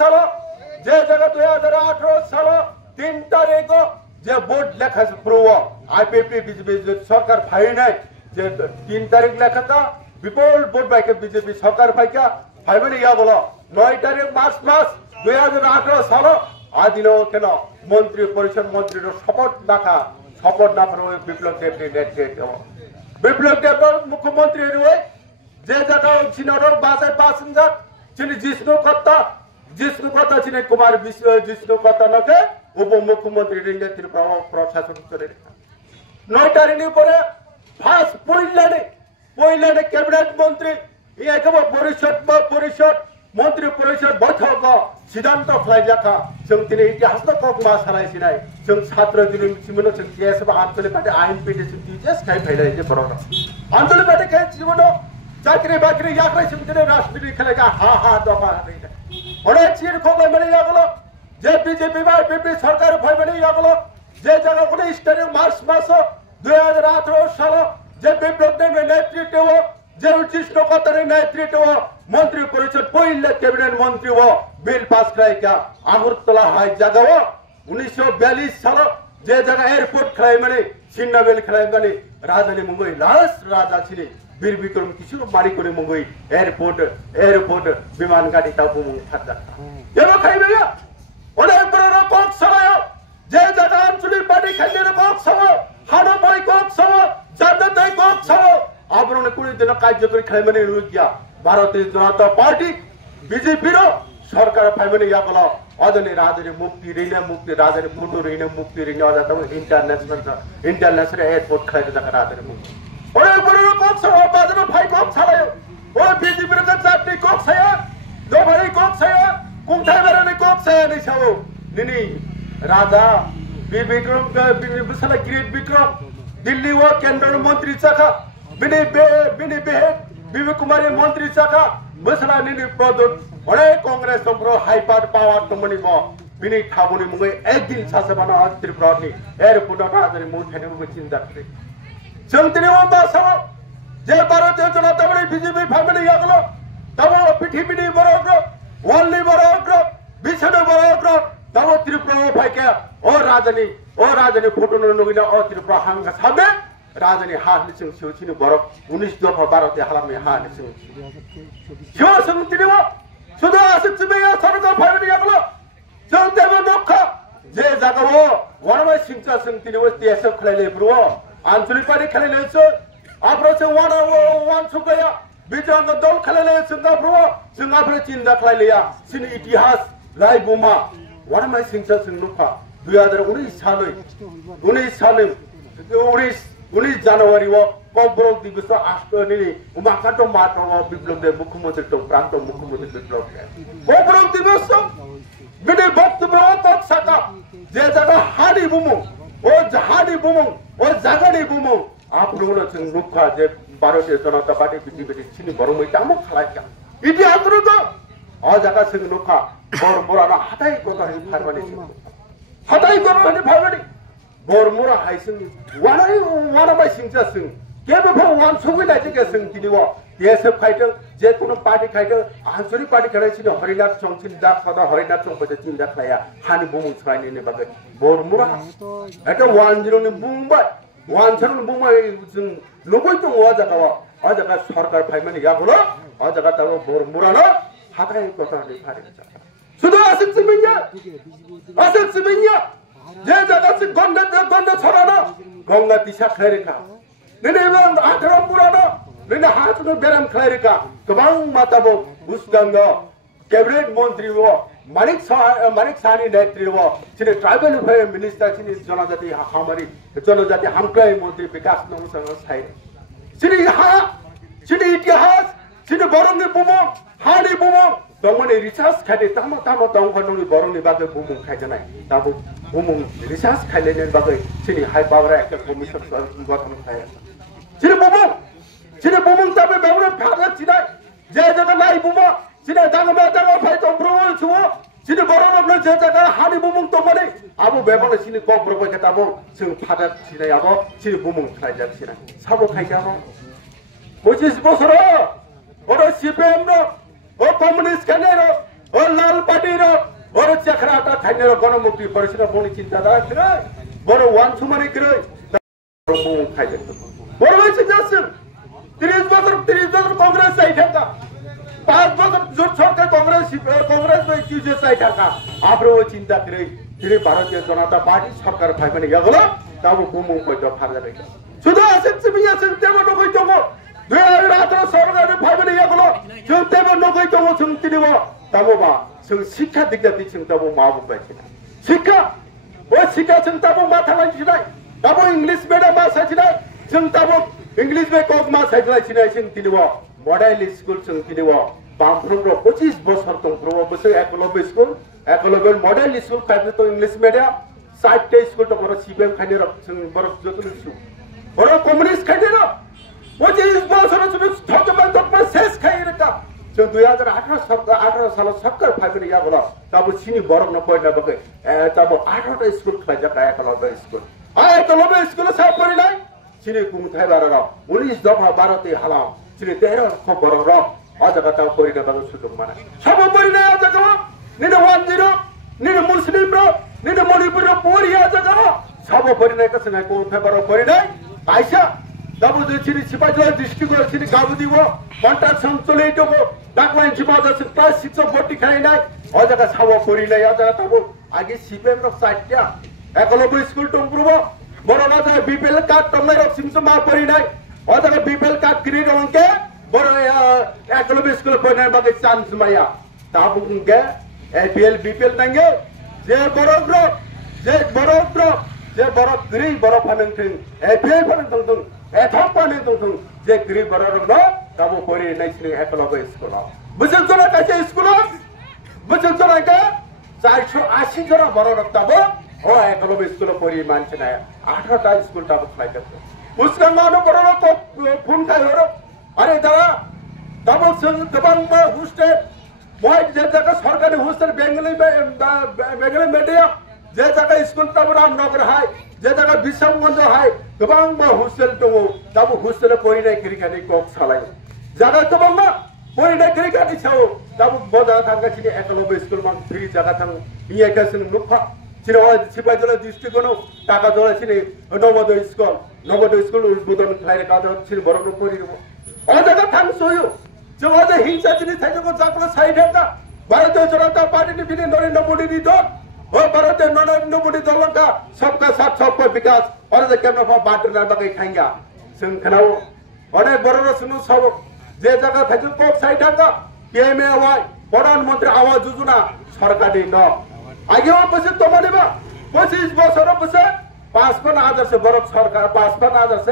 সাল যে জায়গা 2018 সাল 3 তারিখ যে বোর্ড লেখা প্রো আইপিপি বিজেপি সরকার ফাই নাই যে 3 তারিখ লেখা তা বিপুল ভোট বাইকে বিজেপি সরকার ফাইকা ফাইবেন ইয়া বলো 9 তারিখ মার্চ মাস 2018 সাল আদিল কেন মন্ত্রী পরিষদ মন্ত্রীর শপথ না করে বিপ্লব দেব বিপ্লব দেব মুখ্যমন্ত্রী রয়ে যে জায়গা চিনর বাসের প্যাসেঞ্জার চিনি জিষ্ণু কর্তা চিনি কুমার জিষ্ণু কর্তা নকে উপমুখ্যমন্ত্রী নেতৃত্ব প্রশাসন করে 9 তারিখের পরে ফার্স্ট পয়লানে ক্যাবিনেট মন্ত্রী একেবারে পরিষদ মন্ত্রী পরিষদ বৈঠক সিদ্ধান্ত খাইজাখা जों दिनै इतिहासनो कगमा सालायसिनाय जों छात्र दिनै सिमनो जों केएसएफ आंचलिक पार्टी आइन पेटिशन दिजेस खाइ फैलाय जे बरनो आंचलिक पार्टी के जीवनो चाकरी बाकरी याक्रै जों दिनै राजनीति खेलेगा हा दफा हैन अने चिर खगै माने यागलो जे बीजेपी बा बीपी सरकार भइ माने यागलो जे जगह कुनै स्टार मार्च मास 2018 साल जे विप्लव देव नेतृत्व जे उचिष्ट कतर नेतृत्व मंत्री परिषद पहिले कैबिनेट मंत्री वो बिल पास कराई क्या আগরতলা হাই জায়গা 1942 সাল যে জায়গা এয়ারপোর্ট খেলাই মানে সিন্নাবেল খেলাই মানে রাজধানী মুম্বাই লাস্ট রাজা ছিলেন বীর বিক্রম কিছু মারি করে মুম্বাই এয়ারপোর্ট বিমান গাড়ি তাও মুম্বাই থাকা এবার খাইবে অনেক বড় কক সরায় যে জায়গা আঞ্চলিক পার্টি খাইলে কক সরায় হানো বই কক সরায় জান্নাতাই কক সরায় আপনারা কোন দিন কার্যকরী খাই মানে রুকিয়া ভারতীয় জনতা পার্টি বিজেপির সরকার ফাইমানে ইয়া বলা অজনে রাজরে মুক্তি রাজরে পূর্ণ ঋণ মুক্তি ঋণ অজাত ইন্টারন্যাশনাল এয়ারপোর্ট খাইতে দেখা রাজরে মুক্তি ওই বড় কক সহ বাজারে ফাই কক ছাড়ায় ওই বিজেপির চারটি কক ছায়া দোভারি কক ছায়া কুমঠাই বেরানি কক ছায়া নেই ছাও নিনি রাজা বিক্রম বিশাল গ্রেট বিক্রম দিল্লি ও কেন্দ্র মন্ত্রী চাকা বিবি কুমারী মন্ত্রী চাকা বসলা নিনি প্রদত্ত অনেক কংগ্রেস হাইপার পাওয়ার তমনি বিনি ঠাকুরি মুগে একদিন শাসবানা ত্রিপুরানি এয়ারপোর্ট রাজধানী মুঠানি মুগে চিন্তা করে চলতিনি বাসব যে ভারতীয় জনতা পার্টি বিজেপি ফ্যামিলি ইয়াগলো তব পৃথিবীনি বড় ওয়ার্ল্ডনি বড় বিশ্বনি বড় তব ত্রিপুরা ভাইকে ও রাজধানী ফুটন নগিনা ও ত্রিপুরা হাঙ্গা সাবে রাজধানী হাত নিচে সিওছিনি বড় 19 দফা ভারতীয় হালামে হাত নিচে সিও সংতিনি শুধু আসছে সরকার ফাইনালি ইয়াগলো চলতেব নক্ষ যে জায়গা ওয়ানমাই সিংচা সংতিনি ও টিএসএফ খেলাইলে ব্রো আঞ্চলিক পার্টি খেলাইলে আপনারা ওয়ান সুগায়া বিজঙ্গ দল খেলাইলে সিংগা ব্রো সিংগা ব্রো চিন্তা খেলাইলিয়া সিনি ইতিহাস লাই বুমা ওয়ানমাই সিংচা সংনুখা 2019 সালে 19 জানুয়ারি কবরক দিবস আষ্টনি উমাকাটো মাটো বিপ্লব দেব মুখ্যমন্ত্রী তো প্রান্ত মুখ্যমন্ত্রী বিপ্লব কবরক দিবস বিনে বক্তব্য কক সাকা যে জায়গা হাড়ি বুমু ও জাগানি বুমু আপনারা जों নুখা যে ভারতীয় জনতা পার্টি বিজেপি চিনি বড় মইটা আমক খালাইকা ইতিহাস তো আ জায়গা जों নুখা বড় হাতাই কথা ফাইবানি বরমুরা হাইসিং ওয়ানা বাই সিংচা সিং কেবে ভাও ওয়ান সঙ্গে নাইতে কে সিং তিনিও টিএসএফ খাইতে যে কোনো পার্টি খাইতে আঞ্চলিক পার্টি খাইছিল হরিনাথ চংচিন দা সদা হরিনাথ চংপতে চিন্তা খায়া হানি বুমু ছয়নি নে বাগে বরমুরা এটা 10 নি বুমবাই 10 নি বুমবাই जों লগই তো ওয়া জায়গা সরকার ফাইমানি ইয়া বলো আ জায়গা তাও বরমুরা না হাতাই কথা নি ফারে শুধু আসিক সিমিয়া যে জায়গা সে গন্ড ছড়ানো গঙ্গা দিশা খাইরেখা নেনে আঠারো পুরানো নেনে হাতনো বেরাম খাইরেখা গোबां মাতাবো উসগাঙ্গ ক্যাবিনেট মন্ত্রী মানিক সানি নেতৃত্ব চিনি ট্রাইবেল মিনিস্টার চিনি জনজাতি হামক্রাই মন্ত্রী বিকাশ নমসং সাই চিনি ইতিহাস চিনি বরংনি বুমো হানি বুমো দমনে রিসার্চ খাইতে তামো দংখননি বরংনি বাগে বুমো খাইজানাই তাবো বুমো রিসার্চ খাইলেনে বাগে চিনি হাই পাওয়ার একটা কমিশন গঠন খায় চিনি বুমো তাবে বেবরে ফাগা চিনাই যে জায়গা নাই বুমো চিনি দাঙ্গা ফাইতো ব্রোল ছুও চিনি বরংনি যে জায়গা হানি বুমো তমনে আবো বেবরে চিনি কব্র কইতে তাবো जों ফাদা চিনাই আবো চিনি বুমো খাইজা চিনাই সাবো খাইজানো 25 বছর ওরা সিপিএম ও কমিউনিস্ট কেনের ও লাল পার্টির চেখরাটা খাইনের গণমুক্তি পরিষদ বনি চিন্তাধারা করে বড় ওয়ান সুমারি করে খাইতে বড় হয়েছে যাচ্ছেন 30 বছর কংগ্রেস চাই থাকা 5 বছর জোট সরকার কংগ্রেস কি যে চাই থাকা আপনার ওই চিন্তা করে তিনি ভারতীয় জনতা পার্টি সরকার ভাইবেন গেলো তাও বুমুম কইতো ফারজা রেখে শুধু আছেন সিমি আছেন তেমন কইতো 2018 সরকারের ভাইবেন গেলো जों तेमन नगै दङ जों दिनैबो दाबो मा जों शिक्षा दिगदाति जों दाबो मा बुंबाय शिक्षा ओ शिक्षा जों दाबो मा थांनाय छिनाय दाबो इंलिश मीडियम मा साइनाय जों दाबो इंलिश में कक मा साइनाय छिनाय जों दिनैबो मॉडल स्कूल जों दिनैबो बामफ्रोमरो 25 बोसोर दंफ्रोमो बोसो Eklavya school Eklavya model school खायबो तो इंलिश मीडियम 60 टे स्कूल तो बर सीबीएम खायने जों बर जतन छु बर कम्युनिस्ट खायने र 25 बोसोर जों थकमा शेष खायरे का जों 2018 साल सरकार फाइबेन याबला ताबो सिनि बरक न पयना बके ताबो 18 स्कूल खायजा का एकलव्य स्कूल एकलव्य स्कूल सा परिनाय सिनि कुंथाय बार 19 दफा भारतीय हालाम सिनि 13 खबर र अजगा ताव परिना बागो सुजुग माने सब परिनाय अजगा निने 10 निने मुस्लिम र निने मणिपुर र पोरिया अजगा सब परिनाय कसना कुंथाय बार परिनाय आइसा दाबो जे सिनि सिपाजला डिस्ट्रिक्ट सिनि गाबु दिबो कन्ट्राक्ट संचलितको डाकलाइन सिपाजा प्राय 640 खाइनाय अजगा साव परिनाय अजगा ताबो आगे सीपीएम र साइटया एकलव्य स्कूल टंग्रुबो बरना जा बीपीएल कार्ड टंगनाय र सिमसो मा परिनाय अजगा बीपीएल कार्ड क्रिएट होंके बर एकलव्य स्कूल परिनाय बागे चान्स माया ताबो के एपीएल बीपीएल नंगे जे बरग्रो जे बरफ ग्री बरफ फानंथिं एपीएल फानंथिं एथक फानंथिं जे ग्री बरग्रो ताबो परिनाय सिनि एकलव्य स्कूल बुझल जना कासे स्कूल बुझल जना के 480 जना बरग्रो ताबो ओ एकलव्य स्कूल परि मानछिनाय 18 टा स्कूल ताबो खायते उसका मानो बरग्रो तो फोन खायो अरे दादा ताबो जों गोबां हस्टेल बय जे जायगा सरकारि हस्टेल बेंगली मीडियम जे जायगा स्कूल ताबो रामनगर हाय जे जायगा बिशमगंज हाय गोबां हस्टेल दङ ताबो हस्टेल परिनाय करिखानि कक सालाय जागा गोबां परिनाय करिखानि साव ताबो बजा थांगासिनो एकलव्य स्कूल मान फ्री जागा थां बियाका जों नुफा सिनो सिपाजला डिस्ट्रिक्ट गनो टाका जलासिनि नवोदय स्कूल उद्बोधन खाइरे काजो सिन बरनो परिनो अजगा थां सोयो जो अझ हिंसा जिनिस थाइको जाकला साइडका भारतीय जनता पार्टी नि बिने नरेन्द्र मोदी नि दो ओ भारतीय नरेन्द्र मोदी दलका सबका साथ सबका विकास और जे केमना फा बाटना बकै खाइगा जों खनाव अने बरनो सुनु सब जे जगह थाइको कोक साइडका पीएमएवाई प्रधानमंत्री आवास योजना सरकारनि न आगे बसे तमानेबा 25 वर्ष बसे 55,000 से बरक सरकार 55,000 से